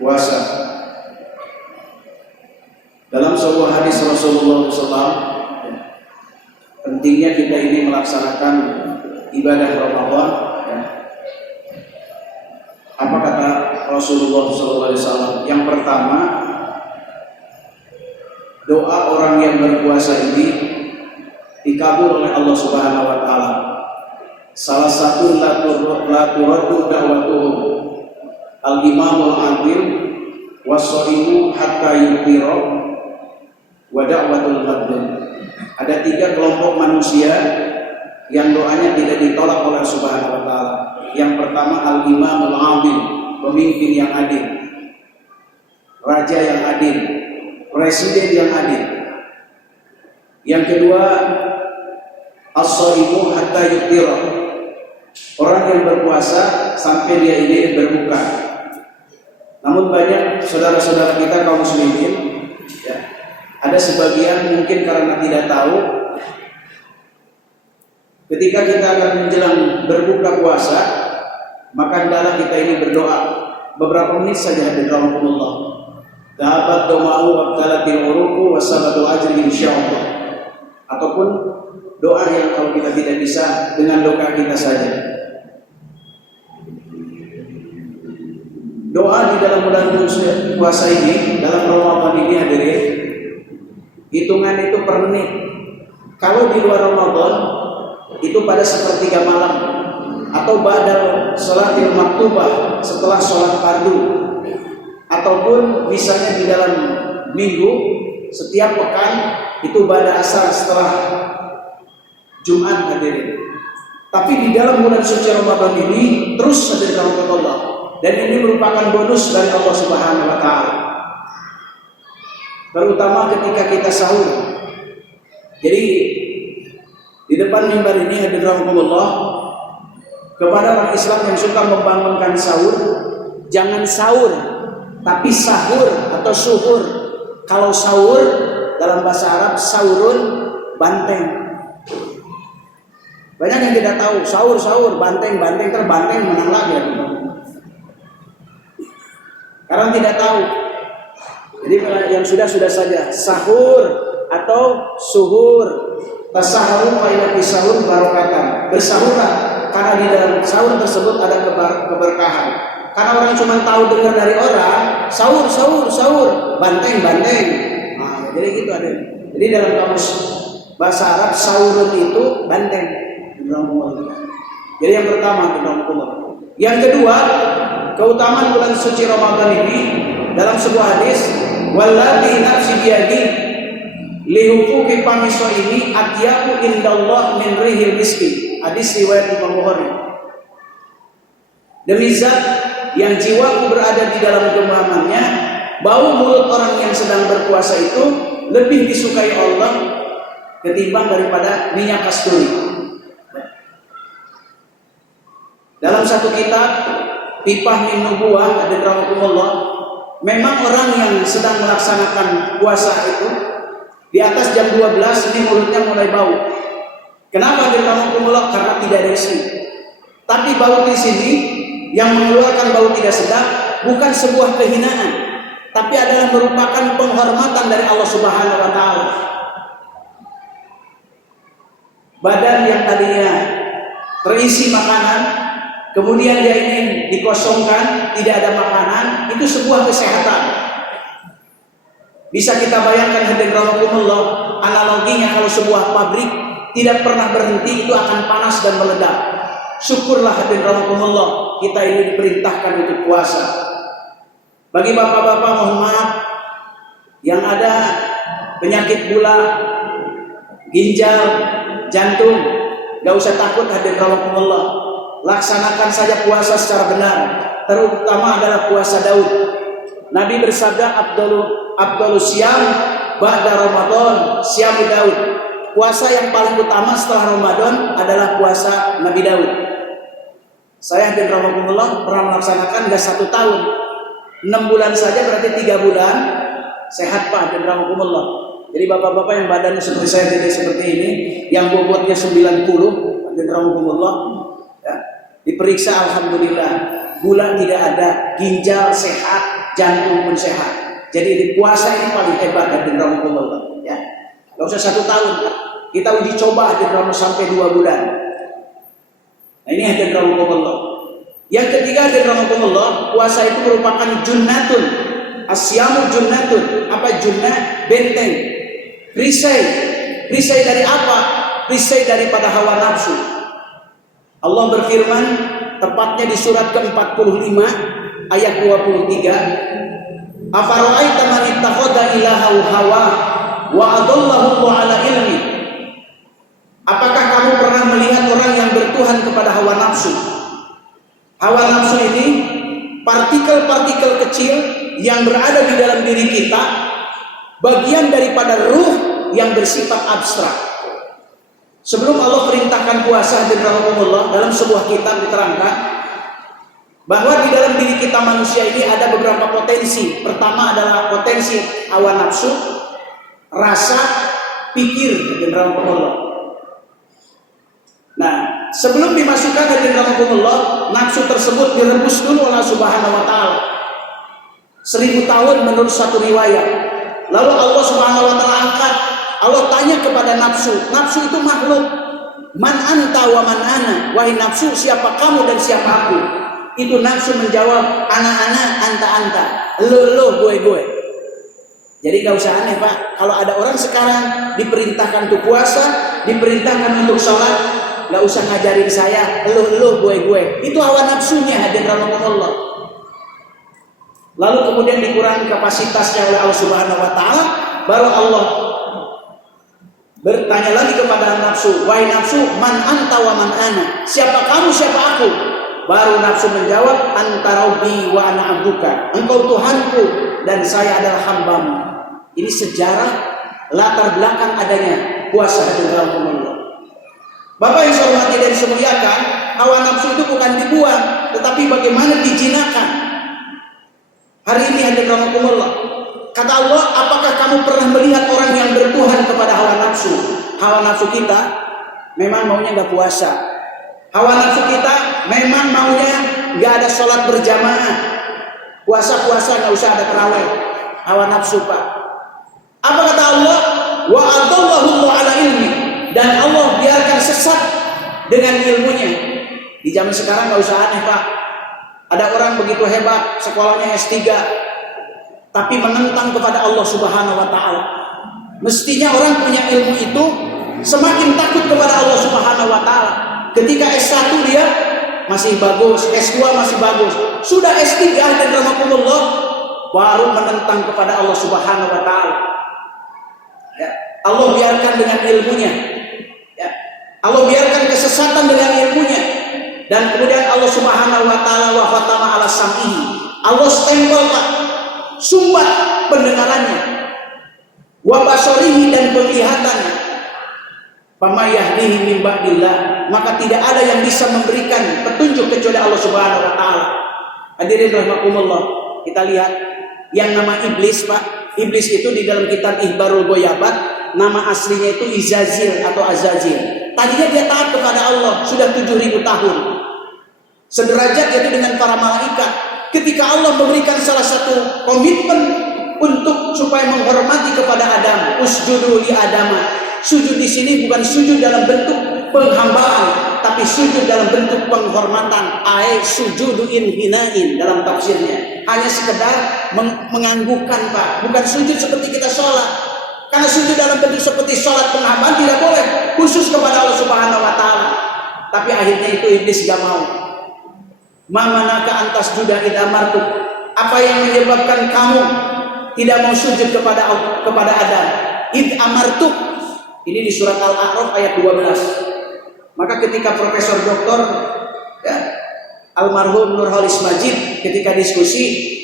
puasa. Dalam sebuah hadis Rasulullah SAW, pentingnya kita ini melaksanakan ibadah Ramadan. Apa kata Rasulullah SAW? Yang pertama, doa orang yang berpuasa ini dikabul oleh Allah Subhanahu wa taala. Salah satu la turaddu da'watuhum al-imamul adil was-shaimu hatta yutira wa da'watul madlum. Ada 3 kelompok manusia yang doanya tidak ditolak oleh Subhanahu wa taala. Yang pertama al-imamul adil, pemimpin yang adil, raja yang adil, presiden yang adil. Yang kedua as-shaimu hatta yutira, orang yang berpuasa sampai dia ini berbuka. Namun banyak saudara-saudara kita kaum muslimin, ya, ada sebagian mungkin karena tidak tahu, ketika kita akan menjelang berbuka puasa, maka hendaklah kita ini berdoa beberapa menit saja. Hadirahumullah. Dahabat doma'u wabtalatil uruku wasabatu ajri insyaallah. Ataupun doa yang kalau kita tidak bisa dengan doa kita saja. Doa di dalam bulan puasa ini, dalam Ramadan ini hadirin, hitungan itu per menit. Kalau di luar Ramadan itu pada sepertiga malam atau ba'da sholatil maktubah, setelah sholat fardu, ataupun misalnya di dalam minggu setiap pekan itu ba'da asar setelah Jumat hadirin. Tapi di dalam bulan suci Ramadan ini terus hadir rahmat Allah, dan ini merupakan bonus dari Allah Subhanahu wa taala. Terutama ketika kita sahur. Jadi di depan mimbar ini hadir rahmatullah, kepada orang Islam yang suka membangunkan sahur, jangan sahur tapi sahur atau suhur. Kalau sahur dalam bahasa Arab sahurun, banteng. Banyak yang tidak tahu, sahur, banteng, terbanteng menang lagi. Karena tidak tahu. Jadi yang sudah saja, sahur atau suhur. Tasahharu fa inna fi sahur barokatan. Bersahurlah karena di dalam sahur tersebut ada keberkahan. Karena orang cuma tahu dengar dari orang, sahur, banteng. Nah, jadi gitu ada. Jadi dalam kamus bahasa Arab sahurun itu banteng. Jadi yang pertama, yang kedua, keutamaan bulan suci Ramadan ini dalam sebuah hadis, walladzi nafsi biyadi lihuquqi pamiso ini atyaku indallah min rihil miski. Hadis riwayat Imam Bukhari. Demi zat yang jiwaku berada di dalam genggamannya, bau mulut orang yang sedang berpuasa itu lebih disukai Allah ketimbang daripada minyak kasturi. Dalam satu kitab Tipah min Nubuwah hadirahumullah, memang orang yang sedang melaksanakan puasa itu di atas jam 12 ini mulutnya mulai bau. Kenapa hadirahumullah? Karena tidak ada isi. Tapi bau di sini yang mengeluarkan bau tidak sedap bukan sebuah kehinaan, tapi adalah merupakan penghormatan dari Allah Subhanahu wa taala. Badan yang tadinya terisi makanan, kemudian dia ingin dikosongkan, tidak ada makanan, itu sebuah kesehatan. Bisa kita bayangkan hadirahumullah, analoginya kalau sebuah pabrik tidak pernah berhenti, itu akan panas dan meledak. Syukurlah hadirahumullah, kita ini diperintahkan untuk puasa. Bagi bapak-bapak mohon maaf yang ada penyakit gula, ginjal, jantung, gak usah takut hadirahumullah. Laksanakan saja puasa secara benar, terutama adalah puasa Daud. Nabi bersabda, Abdul Siyam ba'da Ramadan Siyam Daud. Puasa yang paling utama setelah Ramadan adalah puasa Nabi Daud. Saya dan rahmatullah pernah melaksanakan gak 1 tahun, 6 bulan saja berarti 3 bulan sehat Pak dan rahmatullah. Jadi bapak-bapak yang badannya seperti saya jadi seperti ini, yang bobotnya 90 dan rahmatullah, ya, diperiksa alhamdulillah, gula tidak ada, ginjal sehat, jantung pun sehat. Jadi di puasa ini paling hebat hadirin rahimakumullah. Ya, nggak usah 1 tahun, kita uji coba hadirin rahimakumullah sampai 2 bulan. Nah, ini hadirin rahimakumullah. Yang ketiga hadirin rahimakumullah, puasa itu merupakan junnatun. Asyamu junnatun. Apa junnah? Benteng. Perisai. Perisai dari apa? Perisai daripada hawa nafsu. Allah berfirman tepatnya di surat ke-45 ayat 23, afara'aita man ittakhadha ilahahu hawa wa adallahu ala ilmi. Apakah kamu pernah melihat orang yang bertuhan kepada hawa nafsu? Hawa nafsu ini partikel-partikel kecil yang berada di dalam diri kita, bagian daripada ruh yang bersifat abstrak. Sebelum Allah perintahkan puasa hadirin rahimakumullah, dalam sebuah kitab diterangkan bahwa di dalam diri kita manusia ini ada beberapa potensi. Pertama adalah potensi hawa nafsu, rasa, pikir hadirin rahimakumullah. Nah, sebelum dimasukkan hadirin rahimakumullah, nafsu tersebut direbus dulu oleh Subhanahu wa taala. 1000 tahun menurut satu riwayat. Lalu Allah Subhanahu wa taala angkat. Allah tanya kepada nafsu. Nafsu itu makhluk. Man anta wa man ana. Wahai nafsu, siapa kamu dan siapa aku? Itu nafsu menjawab, ana-ana, anta-anta, lo, gue. Jadi gak usah aneh Pak. Kalau ada orang sekarang diperintahkan untuk puasa, diperintahkan untuk sholat, gak usah ngajarin saya, lo, gue. Itu hawa nafsunya hadirin rahimakumullah. Lalu kemudian dikurangi kapasitasnya oleh Allah Subhanahu wa taala, baru Allah bertanya lagi kepada nafsu, wahai nafsu, man anta wa man ana? Siapa kamu, siapa aku? Baru nafsu menjawab, anta rabbi wa ana abduka. Engkau Tuhanku dan saya adalah hambamu. Ini sejarah latar belakang adanya puasa hadirin rahimakumullah. Bapak yang saya hormati dan semuliakan, hawa nafsu itu bukan dibuang, tetapi bagaimana dijinakan. Hari ini hadirin rahimakumullah, kata Allah, apakah kamu pernah melihat orang yang bertuhan kepada hawa nafsu? Hawa nafsu kita memang maunya nggak puasa. Hawa nafsu kita memang maunya nggak ada sholat berjamaah. Puasa nggak usah ada tarawih. Hawa nafsu Pak. Apa kata Allah? Wa adallahu ala ilmi. Dan Allah biarkan sesat dengan ilmunya. Di zaman sekarang nggak usah aneh Pak. Ada orang begitu hebat, sekolahnya S3, tapi menentang kepada Allah Subhanahu wa taala. Mestinya orang punya ilmu itu semakin takut kepada Allah Subhanahu wa taala. Ketika S1 dia masih bagus, S2 masih bagus, sudah S3 dan rahmatullah baru menentang kepada Allah Subhanahu wa taala. Ya, Allah biarkan dengan ilmunya. Ya, Allah biarkan kesesatan dengan ilmunya. Dan kemudian Allah Subhanahu wa taala wa fatama ala sam'ihi. Allah stempel Pak, sumbat pendengarannya, wa basarihi dan penglihatannya. Fama yahdihi min ba'dillah, maka tidak ada yang bisa memberikan petunjuk kecuali Allah Subhanahu wa taala. Hadirin rahimakumullah, kita lihat yang nama iblis Pak. Iblis itu di dalam kitab Ihbarul Ghayabat nama aslinya itu Izazil atau Azazil. Tadinya dia taat kepada Allah sudah 7.000 tahun. Sederajat yaitu dengan para malaikat. Ketika Allah memberikan salah satu komitmen untuk supaya menghormati kepada Adam, usjudu li Adama. Sujud di sini bukan sujud dalam bentuk penghambaan, tapi sujud dalam bentuk penghormatan. Sujudu inhinain dalam tafsirnya. Hanya sekedar menganggukkan Pak, bukan sujud seperti kita sholat. Karena sujud dalam bentuk seperti sholat penghambaan tidak boleh, khusus kepada Allah Subhanahu wa taala. Tapi akhirnya itu iblis gak mau. Mamanaka antas juda idamartuk. Apa yang menyebabkan kamu tidak mau sujud kepada Adam? Id amartuk. Ini di surat Al-A'raf ayat 12. Maka ketika Profesor Doktor ya, almarhum Nurholis Majid ketika diskusi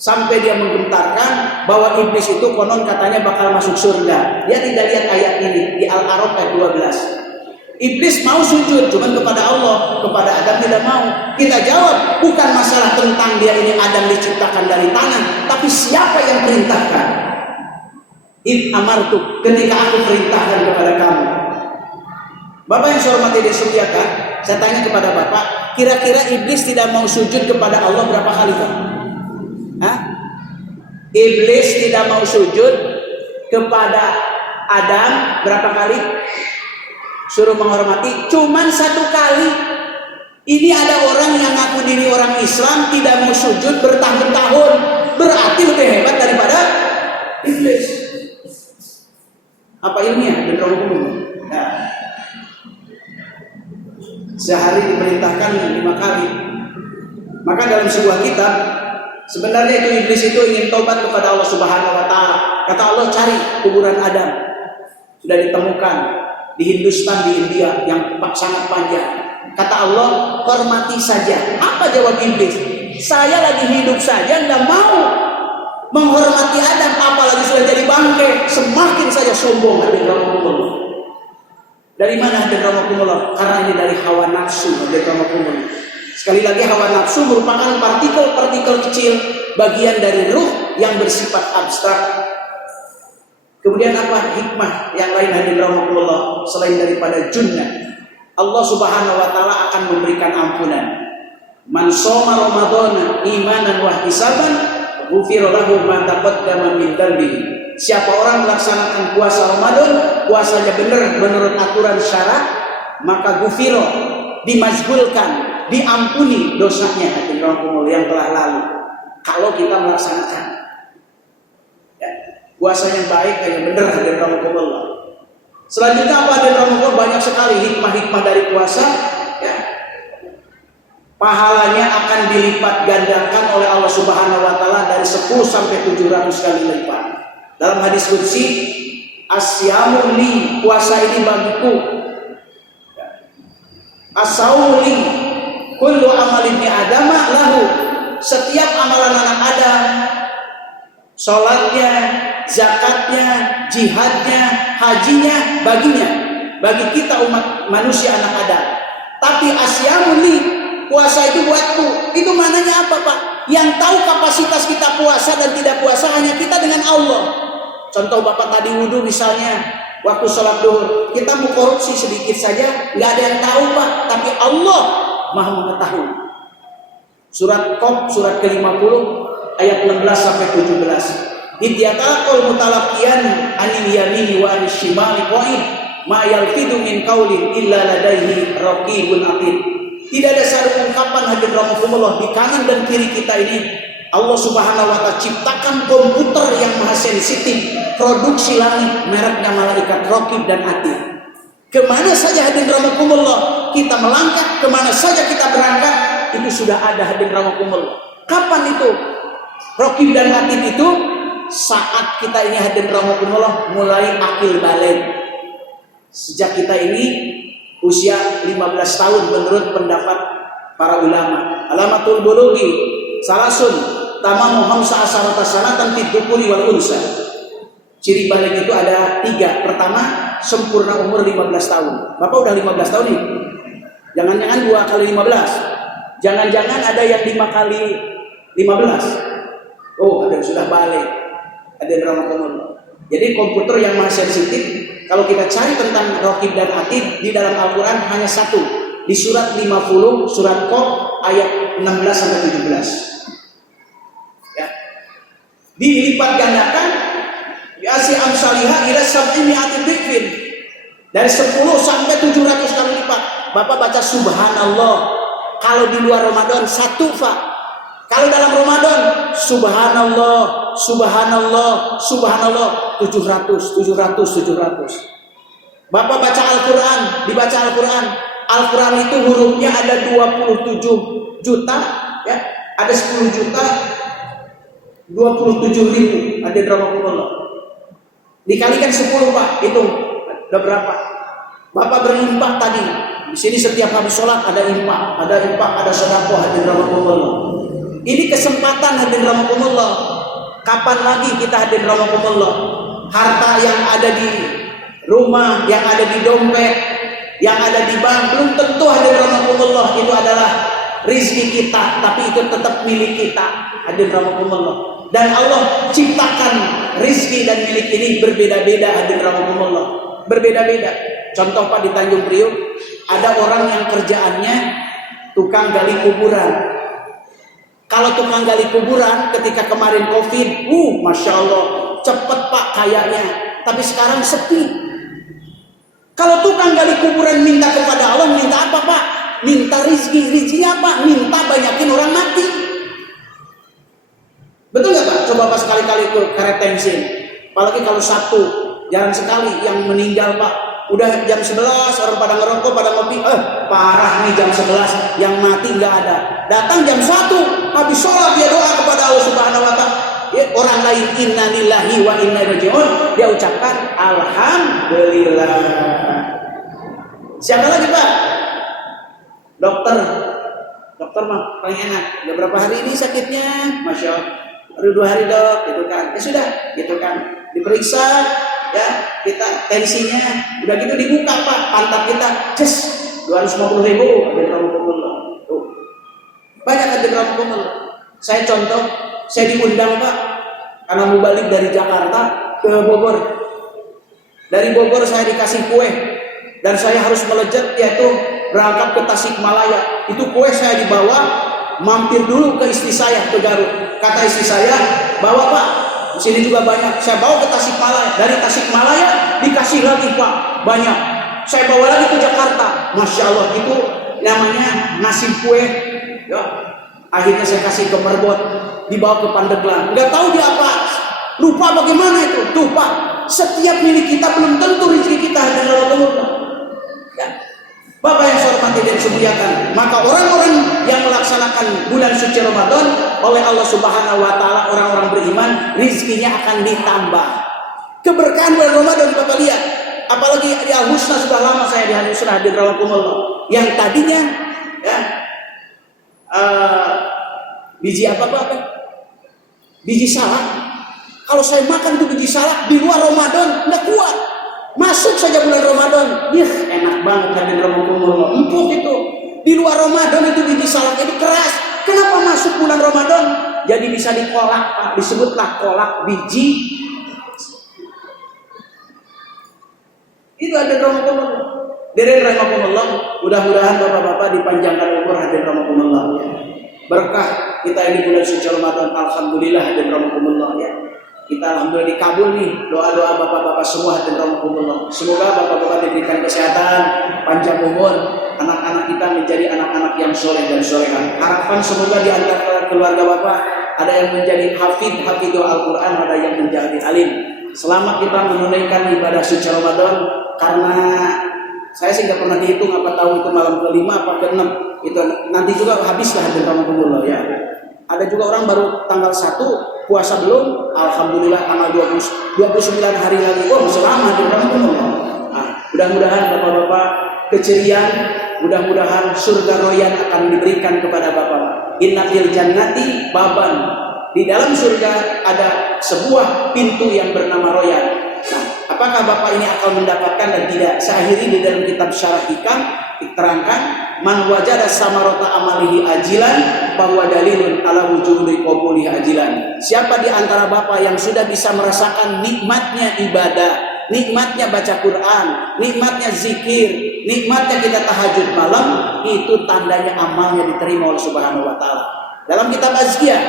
sampai dia menggentarkan bahwa iblis itu konon katanya bakal masuk surga. Dia tidak lihat ayat ini di Al-A'raf ayat 12. Iblis mau sujud, cuman kepada Allah, kepada Adam tidak mau. Kita jawab, bukan masalah tentang dia ini Adam diciptakan dari tanah, tapi siapa yang perintahkan? Id amartuk, ketika aku perintahkan kepada kamu. Bapak yang saya hormati dan muliakan, saya tanya kepada Bapak, kira-kira iblis tidak mau sujud kepada Allah berapa kali Pak? Hah? Iblis tidak mau sujud kepada Adam berapa kali? Suruh menghormati, cuman 1 kali. Ini ada orang yang ngaku diri orang Islam tidak mau sujud bertahun-tahun, berarti lebih hebat daripada iblis. Apa ilmiah dan umum? Nah, sehari diperintahkan 5 kali. Maka dalam sebuah kitab, sebenarnya itu iblis itu ingin taubat kepada Allah Subhanahu wa taala. Kata Allah, cari kuburan Adam. Sudah ditemukan di Hindustan, di India yang sangat panjang. Kata Allah, hormati saja. Apa jawab iblis? Saya lagi hidup saja nggak mau menghormati Adam, apalagi sudah jadi bangkai. Semakin saja sombong. Dari mana hadir rahmatullah? Karena ini dari hawa nafsu. Hadir rahmatullah. Sekali lagi, hawa nafsu merupakan partikel-partikel kecil, bagian dari ruh yang bersifat abstrak. Kemudian apa hikmah yang lain hadir rahmatullah selain daripada junnah? Allah Subhanahu wa taala akan memberikan ampunan. Man shoma ramadhana imanan wa ihtisaban ghufira lahu ma taqaddama min dhanbihi. Siapa orang melaksanakan puasa Ramadan, puasanya benar menurut aturan syarat, maka ghufira, dimazgulkan, diampuni dosanya hadir rahmatullah yang telah lalu. Kalau kita melaksanakan puasa yang baik, yang benar hadir rahmatullah. Selanjutnya apa hadir rahmatullah? Banyak sekali hikmah-hikmah dari puasa. Ya. Pahalanya akan dilipat gandakan oleh Allah Subhanahu wa taala dari 10 sampai 700 kali lipat. Dalam hadis qudsi, asyamu li, puasa ini bagiku. As-saumu li, kullu amal ibni adama lahu. Setiap amalan anak Adam, sholatnya, zakatnya, jihadnya, hajinya, baginya, bagi kita umat manusia anak Adam. Tapi asyamuli, puasa itu buatku. Itu mananya apa, Pak? Yang tahu kapasitas kita puasa dan tidak puasa hanya kita dengan Allah. Contoh Bapak tadi wudhu misalnya, waktu sholat duhur, kita mau korupsi sedikit saja, nggak ada yang tahu, Pak. Tapi Allah Maha mengetahui. Surat Qaf, surat ke-50, ayat 16 sampai 17. Idyatakul mutalaqiyan anil yamini wa anil shimali qa'id ma yalfidu min qaulin illa ladaihi raqibun atid. Tidak ada satu ungkapan hadir rahmatullah di kanan dan kiri kita ini. Allah Subhanahu wa taala ciptakan komputer yang maha sensitif, produksi langit, mereknya malaikat raqib dan atid. Kemana saja hadir rahmatullah kita melangkah, kemana saja kita berangkat, itu sudah ada hadir rahmatullah. Kapan itu? Raqib dan atid itu saat kita ini hadir rahmatullah mulai akil balik. Sejak kita ini usia 15 tahun menurut pendapat para ulama. Alamatul bulughi salasun tamam hamsa asharata sanatan fi dzukuri wal unsa. Ciri balik itu ada 3. Pertama, sempurna umur 15 tahun. Bapak udah 15 tahun nih. Jangan-jangan 2 kali 15. Jangan-jangan ada yang 5 kali 15. Oh, ada yang sudah balik. Ada drama komon. Jadi komputer yang masih sensitif, kalau kita cari tentang raqib dan atid di dalam Al-Quran hanya 1, di surat 50, surat Qaf ayat 16 sampai 17. Ya. Dilipat gandakan bi'asi amsalihah ila sab'i mi'ati dhifin. Dari 10 sampai 700 kali lipat. Bapak baca subhanallah. Kalau di luar Ramadan 1, Pak. Kalau dalam Ramadan, subhanallah, subhanallah, subhanallah, 700. Bapak baca Al-Quran, dibaca Al-Quran. Al-Quran itu hurufnya ada 27 juta, ya, ada 10 juta, 27 ribu, ada rahmatullah. Dikalikan 10, Pak, hitung, ada berapa? Bapak berinfak tadi, di sini setiap habis sholat ada infak, ada sedekah, ada rahmatullah. Ini kesempatan hadir rahmatullah. Kapan lagi kita hadir rahmatullah? Harta yang ada di rumah, yang ada di dompet, yang ada di bank, belum tentu hadir rahmatullah itu adalah rizki kita, tapi itu tetap milik kita, hadir rahmatullah. Dan Allah ciptakan rizki dan milik ini berbeda-beda, hadir rahmatullah. Berbeda-beda. Contoh Pak, di Tanjung Priok ada orang yang kerjaannya tukang gali kuburan. Kalau tukang gali kuburan ketika kemarin COVID, Masya Allah, cepet Pak kayaknya. Tapi sekarang sepi. Kalau tukang gali kuburan minta kepada Allah, minta apa Pak? Minta rizki. Rizkinya apa? Minta banyakin orang mati. Betul nggak Pak? Coba Pak sekali-kali ke karet bensin. Apalagi kalau Sabtu, jarang sekali yang meninggal Pak. Udah jam 11 orang pada ngerokok, pada ngopi. Parah nih jam 11 yang mati nggak ada. Datang jam 1 habis sholat dia doa kepada Allah Subhanahu Wa Taala. Ya, orang lain inna lillahi wa inna ilaihi raji'un, dia ucapkan alhamdulillah. Siapa lagi Pak? Dokter mah paling enak. Udah berapa hari ini sakitnya? Masya Allah. Baru 2 hari dok, gitu kan. Ya sudah, gitu kan. Diperiksa, ya kita tensinya, udah gitu dibuka Pak, pantat kita, 250.000, tuh. Banyak Saya contoh, saya diundang Pak, karena mau balik dari Jakarta ke Bogor. Dari Bogor saya dikasih kue, dan saya harus melejit, yaitu berangkat ke Tasikmalaya. Itu kue saya dibawa, mampir dulu ke istri saya ke Garut. Kata istri saya, bawa Pak, di sini juga banyak. Saya bawa ke Tasikmalaya. Dari Tasikmalaya dikasih lagi Pak, banyak. Saya bawa lagi ke Jakarta. Masya Allah, itu namanya nasi kue. Ya. Akhirnya saya kasih ke Merbot, dibawa ke Pandeglang. Nggak tahu dia apa, lupa bagaimana itu. Tuh Pak, setiap milik kita belum tentu rezeki kita adalah Allah. Ya. Bapak yang saya hormati dan semuliakan, maka orang-orang yang melaksanakan bulan suci Ramadan oleh Allah Subhanahu Wa Taala, orang-orang beriman, rizkinya akan ditambah. Keberkahan bulan Ramadan Bapak lihat, apalagi di Al-Husna sudah lama saya di Al-Husna hadir rahimakumullah. Yang tadinya ya biji apa Pak? Biji salak. Kalau saya makan tuh biji salak di luar Ramadan nggak kuat. Masuk saja bulan Ramadan, enak banget hadir rahimakumullah. Empuk itu. Di luar Ramadan itu biji salak ini keras. Kenapa masuk bulan Ramadan? Jadi bisa dikolak Pak, disebutlah kolak biji. Itu hadir rahimakumullah. Dari rahimakumullah, mudah-mudahan Bapak-bapak dipanjangkan umur hadir rahimakumullah ya. Berkah kita ini bulan suci Ramadan, alhamdulillah hadir rahimakumullah ya. Kita alhamdulillah dikabul nih doa-doa Bapak-bapak semua hadir rahimakumullah. Semoga Bapak-bapak diberikan kesehatan, panjang umur, anak-anak kita menjadi anak-anak yang soleh dan solehah. Harapan semoga di antara keluarga Bapak ada yang menjadi hafidhul Al-Quran, ada yang menjadi alim. Selama kita menunaikan ibadah suci Ramadan, karena saya sih nggak pernah dihitung apa tahu itu malam ke-5 apa ke-6, itu nanti juga habislah hadir rahimakumullah ya. Ada juga orang baru tanggal 1 puasa belum, alhamdulillah tanggal 29 hari lagi, masih lama hadir rahimakumullah. Mudah-mudahan Bapak-bapak keceriaan, mudah-mudahan surga royan akan diberikan kepada Bapak. Inna fil jannati baban, di dalam surga ada sebuah pintu yang bernama royan. Nah, apakah Bapak ini akan mendapatkan dan tidak? Saya akhiri di dalam kitab Syarah Hikam diterangkan, man wajada samarata amalihi ajilan bahwa dalilun ala wujudi qabuli ajilan. Siapa di antara Bapak yang sudah bisa merasakan nikmatnya ibadah, nikmatnya baca Quran, nikmatnya zikir, nikmatnya kita tahajud malam, itu tandanya amalnya diterima oleh Subhanahu Wa Taala. Dalam kitab Azkiyah,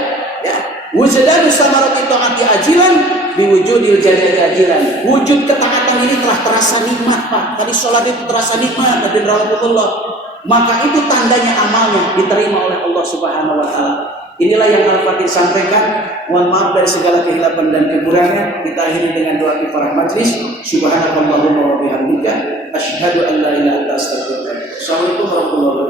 ya, wujudanu samarati taati ajilan biwujudil jannati ajilan. Wujud ketaatan ini telah terasa nikmat Pak. Tadi sholat itu terasa nikmat, hadir rahimakumullah. Maka itu tandanya amalnya diterima oleh Allah Subhanahu Wa Taala. Inilah yang Al-Fatih sampaikan. Mohon maaf dari segala kehilapan dan kekurangan. Kita akhiri dengan doa kifarah majlis. Subhanakallahumma wa bihamdika asyhadu an la ilaha illa anta astaghfiruka wa atubu ilaik. Assalamualaikum warahmatullahi wabarakatuh.